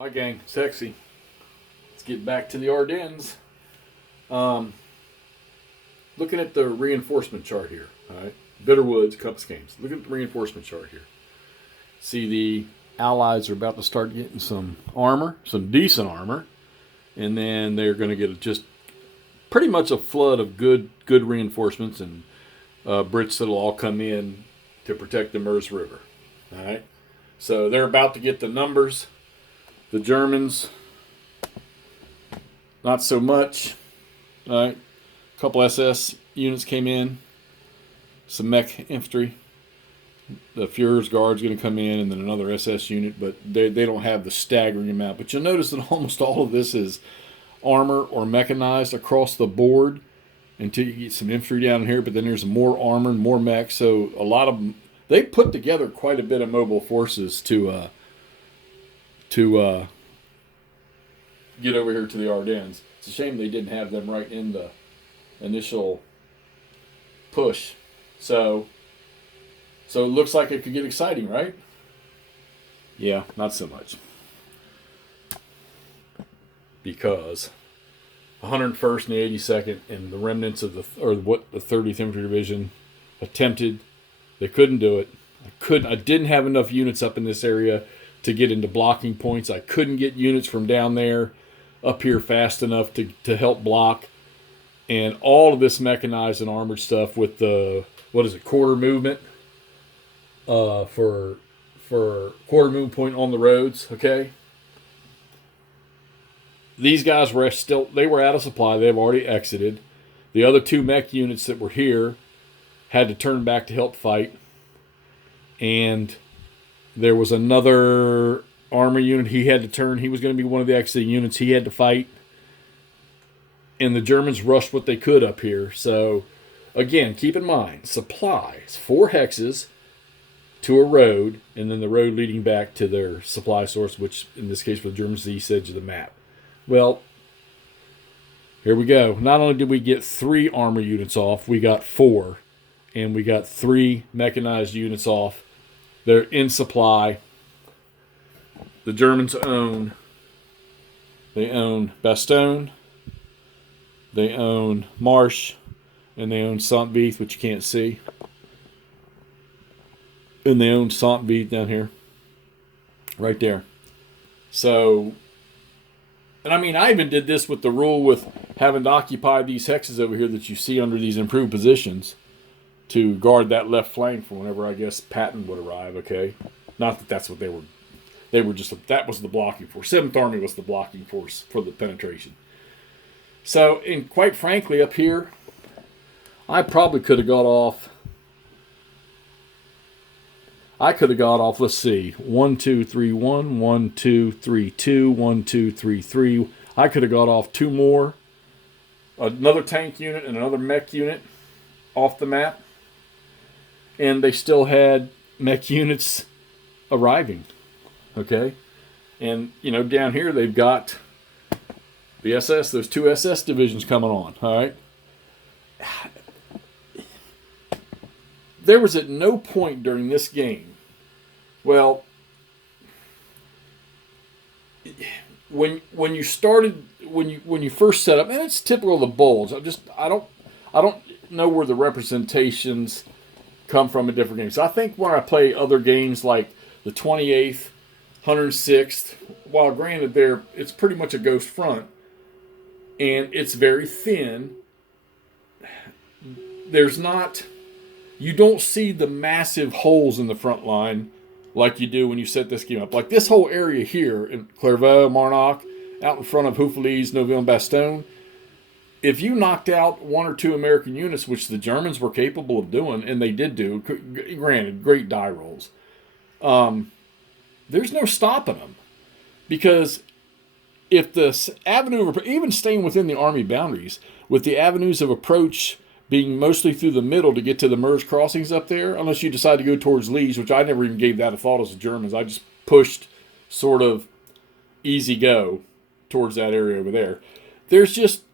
Hi gang, sexy. Let's get back to the Ardennes. Um, Looking at the reinforcement chart here. All right, Bitterwoods, Cups games. Look at the reinforcement chart here. See, the Allies are about to start getting some armor, some decent armor, and then they're going to get just pretty much a flood of good reinforcements, and Brits that'll all come in to protect the Meuse River. All right, so they're about to get the numbers. The Germans, not so much. All right, a couple SS units came in, some mech infantry. The Führer's Guard's going to come in, and then another SS unit, but they don't have the staggering amount. But you'll notice that almost all of this is armor or mechanized across the board until you get some infantry down here, but then there's more armor and more mech. So a lot of them, they put together quite a bit of mobile forces to get over here to the Ardennes. It's a shame they didn't have them right in the initial push. So it looks like it could get exciting, right? Yeah, not so much. Because 101st and the 82nd and the remnants of the 30th Infantry Division attempted. They couldn't do it. I didn't have enough units up in this area to get into blocking points. I couldn't get units from down there up here fast enough to help block. And all of this mechanized and armored stuff with the, quarter movement for quarter movement point on the roads, okay? These guys were they were out of supply. They've already exited. The other two mech units that were here had to turn back to help fight. And there was another armor unit he had to turn. He was going to be one of the exiting units. He had to fight. And the Germans rushed what they could up here. So, again, keep in mind, supplies, 4 hexes to a road, and then the road leading back to their supply source, which in this case for the Germans is the east edge of the map. Well, here we go. Not only did we get 3 armor units off, we got 4. And we got 3 mechanized units off. They're in supply. The Germans own Bastogne, they own Marsh, and they own Saint-Vith, which you can't see. And they own Saint-Vith down here. Right there. So, and I mean, I even did this with the rule with having to occupy these hexes over here that you see under these improved positions to guard that left flank for whenever, I guess, Patton would arrive, okay? Not that that's what they were. They were just, that was the blocking force. 7th Army was the blocking force for the penetration. So, and quite frankly, up here, I probably could have got off. Let's see, 1, 2, 3, 1, 1, 2, 3, 2, 1, 2, 3, 3. I could have got off 2 more. Another tank unit and another mech unit off the map. And they still had mech units arriving. Okay? And, down here they've got the SS, there's 2 SS divisions coming on. All right? There was at no point during this game, well, when you first set up, and it's typical of the Bulls. I don't know where the representations come from in different games. I think when I play other games like the 28th, 106th, while granted it's pretty much a ghost front, and it's very thin. You don't see the massive holes in the front line like you do when you set this game up. Like this whole area here in Clairvaux, Marnock, out in front of Houffalize, Neuville, and Bastogne, if you knocked out 1 or 2 American units, which the Germans were capable of doing, and they did do, granted, great die rolls, there's no stopping them. Because if the avenue, even staying within the Army boundaries, with the avenues of approach being mostly through the middle to get to the Meuse crossings up there, unless you decide to go towards Liege, which I never even gave that a thought as the Germans. I just pushed sort of easy go towards that area over there. There's just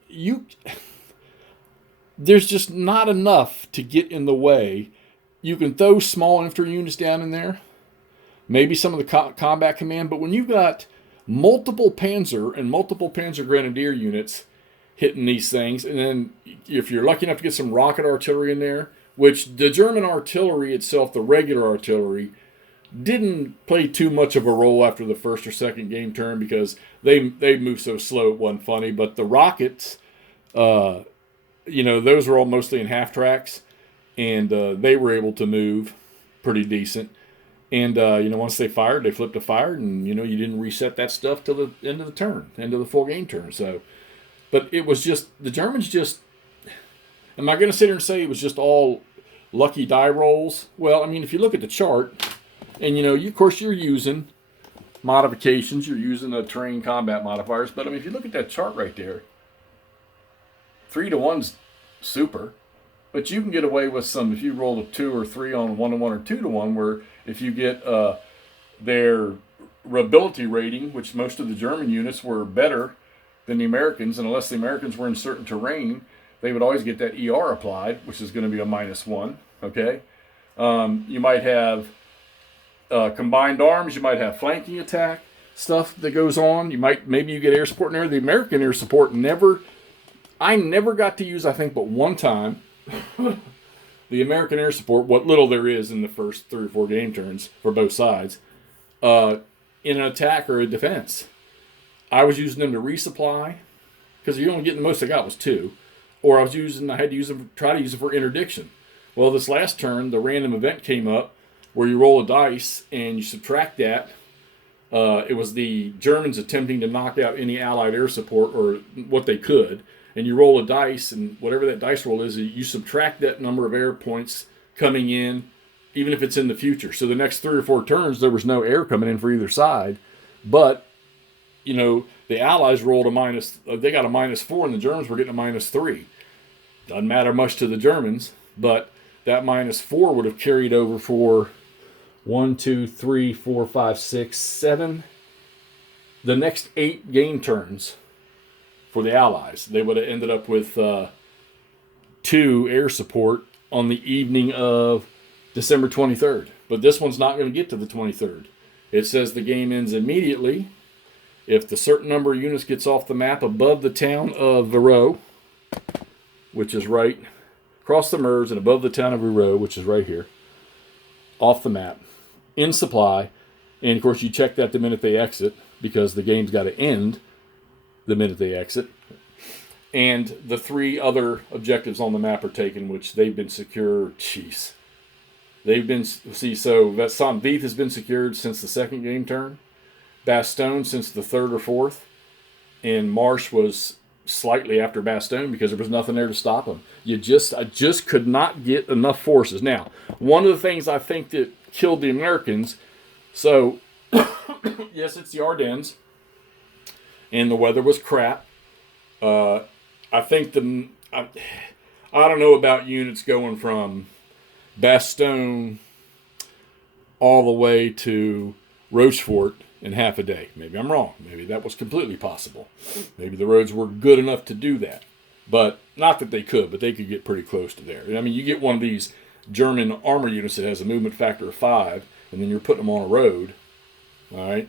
not enough to get in the way. You can throw small infantry units down in there, maybe some of the combat command, but when you've got multiple Panzer and multiple Panzer Grenadier units hitting these things. And then if you're lucky enough to get some rocket artillery in there, which the German artillery itself, the regular artillery, didn't play too much of a role after the first or second game turn because they moved so slow it wasn't funny. But the rockets, those were all mostly in half tracks, and they were able to move pretty decent. And, once they fired, they flipped a fire, and, you didn't reset that stuff till the end of the turn, end of the full game turn. So, but it was just, the Germans just, am I going to sit here and say it was just all lucky die rolls? Well, I mean, if you look at the chart, and, of course, you're using modifications, you're using the terrain combat modifiers, but, I mean, if you look at that chart right there, 3 to 1's super. But you can get away with some if you roll a 2 or 3 on 1 to 1 or 2 to 1, where if you get their ability rating, which most of the German units were better than the Americans, and unless the Americans were in certain terrain, they would always get that ER applied, which is going to be a -1. Okay, you might have combined arms, you might have flanking attack stuff that goes on. Maybe you get air support in there. The American air support I never got to use, I think, but one time. The American air support, what little there is in the first 3 or 4 game turns for both sides, in an attack or a defense. I was using them to resupply, because the only getting the most I got was 2, or I had to use them, try to use them for interdiction. Well, this last turn, the random event came up where you roll a dice and you subtract that. It was the Germans attempting to knock out any Allied air support or what they could. And you roll a dice, and whatever that dice roll is, you subtract that number of air points coming in, even if it's in the future. So the next 3 or 4 turns, there was no air coming in for either side. But, the Allies rolled they got a -4, and the Germans were getting a -3. Doesn't matter much to the Germans, but that -4 would have carried over for 1, 2, 3, 4, 5, 6, 7. The next 8 game turns for the Allies. They would have ended up with 2 air support on the evening of December 23rd. But this one's not going to get to the 23rd. It says the game ends immediately if the certain number of units gets off the map above the town of Vero, which is right across the Meuse, and above the town of Vero, which is right here, off the map, in supply. And, of course, you check that the minute they exit, because the game's got to end the minute they exit. And the 3 other objectives on the map are taken, which they've been secure. Jeez. So Saint-Vith has been secured since the 2nd game turn. Bastogne since the 3rd or 4th. And Marche was slightly after Bastogne because there was nothing there to stop them. I just could not get enough forces. Now, one of the things I think that killed the Americans, so, yes, it's the Ardennes, and the weather was crap. I think I don't know about units going from Bastogne all the way to Rochefort in half a day. Maybe I'm wrong. Maybe that was completely possible. Maybe the roads were good enough to do that. But not that they could, but they could get pretty close to there. I mean, you get one of these German armor units that has a movement factor of 5, and then you're putting them on a road. All right?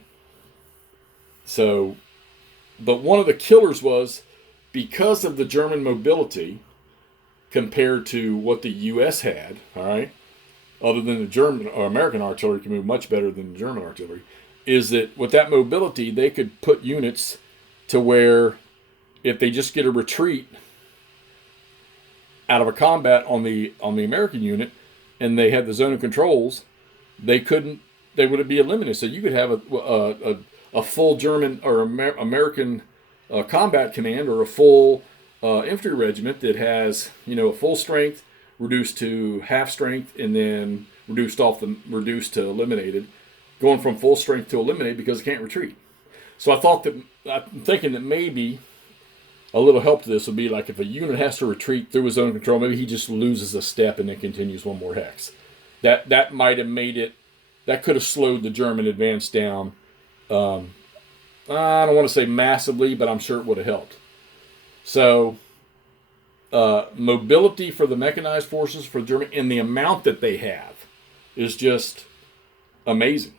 So, but one of the killers was, because of the German mobility compared to what the U.S. had, all right, other than the German or American artillery can move much better than the German artillery, is that with that mobility, they could put units to where if they just get a retreat out of a combat on the American unit and they had the zone of controls, they would be eliminated. So you could have a full German or American combat command, or a full infantry regiment that has a full strength reduced to half strength and then reduced to eliminated, going from full strength to eliminated because it can't retreat. So I'm thinking that maybe a little help to this would be like if a unit has to retreat through his own control, maybe he just loses a step and then continues one more hex. That might have made it. That could have slowed the German advance down. I don't want to say massively, but I'm sure it would have helped. So, mobility for the mechanized forces for Germany and the amount that they have is just amazing.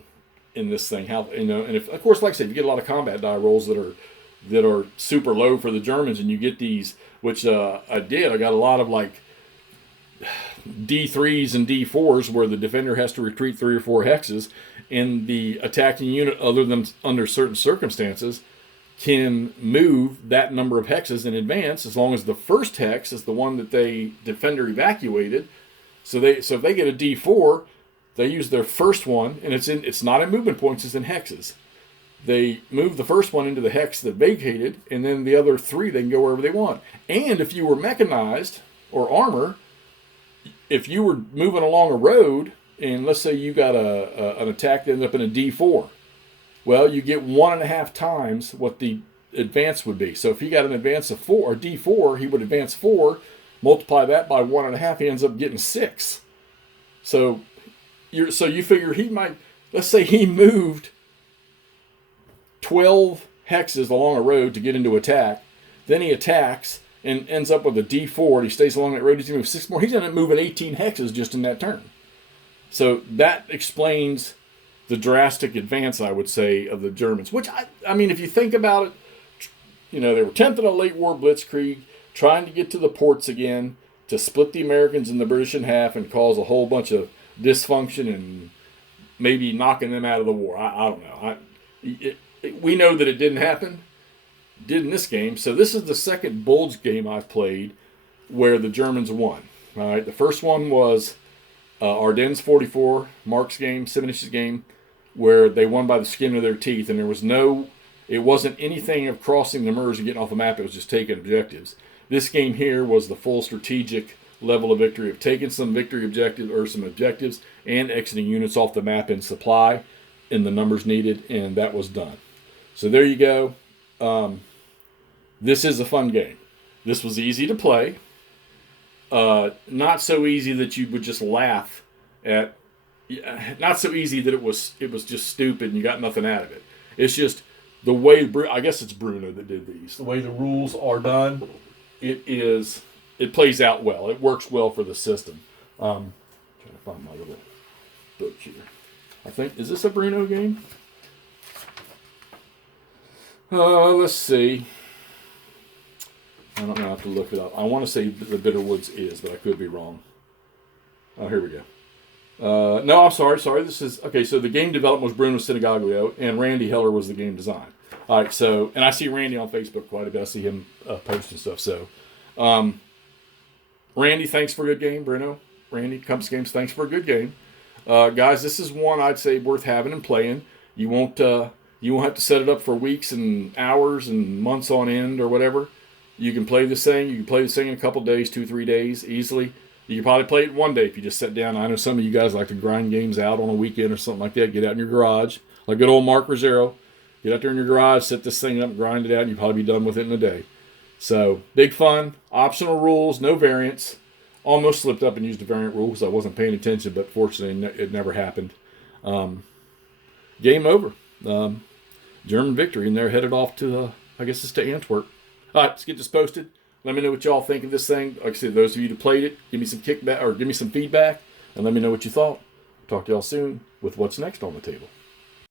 in this thing. How, and if, of course, like I said, you get a lot of combat die rolls that are super low for the Germans, and you get these, which I got a lot of like D3s and D4s where the defender has to retreat 3 or 4 hexes, and the attacking unit, other than under certain circumstances, can move that number of hexes in advance as long as the first hex is the one that the defender evacuated. So if they get a D4, they use their first one, and it's not in movement points, it's in hexes. They move the first one into the hex that vacated, and then the other 3, they can go wherever they want. And if you were mechanized or armor, if you were moving along a road, and let's say you got an attack that ended up in a D4, well, you get 1.5 times what the advance would be. So if he got an advance of 4 or D4, he would advance 4, multiply that by 1.5, he ends up getting 6. So you figure he might, let's say he moved 12 hexes along a road to get into attack, then he attacks and ends up with a D4, and he stays along that road, he's going to move 6 more. He's going to end up moving 18 hexes just in that turn. So that explains the drastic advance, I would say, of the Germans. Which, I mean, if you think about it, they were 10th in a late war blitzkrieg, trying to get to the ports again, to split the Americans and the British in half and cause a whole bunch of dysfunction and maybe knocking them out of the war. I don't know. We know that it didn't happen. It did in this game. So this is the second Bulge game I've played where the Germans won. All right, the first one was Ardennes 44, Mark's game, Simonich's game, where they won by the skin of their teeth, and it wasn't anything of crossing the Meuse and getting off the map, it was just taking objectives. This game here was the full strategic level of victory of taking some victory objectives or some objectives and exiting units off the map in supply in the numbers needed, and that was done. So there you go. This is a fun game. This was easy to play. Not so easy that you would just laugh at. Not so easy that it was just stupid and you got nothing out of it. It's just the way, I guess it's Bruno that did these. The way the rules are done, it plays out well. It works well for the system. Trying to find my little book here. I think, is this a Bruno game? Let's see. I don't know. I have to look it up. I want to say the Bitterwoods is, but I could be wrong. Oh, here we go. No, I'm sorry. This is, okay, so the game development was Bruno Sinigaglio, and Randy Heller was the game design. All right, so, and I see Randy on Facebook quite a bit. I see him posting stuff. So, Randy, thanks for a good game. Bruno, Randy, Compass Games, thanks for a good game. Guys, this is one I'd say worth having and playing. You won't have to set it up for weeks and hours and months on end or whatever. You can play this thing. You can play this thing in a couple days, 2-3 days, easily. You can probably play it one day if you just sit down. I know some of you guys like to grind games out on a weekend or something like that. Get out in your garage, like good old Mark Rosero. Get out there in your garage, set this thing up, grind it out, and you'll probably be done with it in a day. So, big fun. Optional rules, no variants. Almost slipped up and used a variant rule because I wasn't paying attention, but fortunately it never happened. Game over. German victory, and they're headed off to, I guess it's to Antwerp. All right, let's get this posted. Let me know what y'all think of this thing. Like I said, those of you that played it, give me some kickback or give me some feedback, and let me know what you thought. Talk to y'all soon with what's next on the table.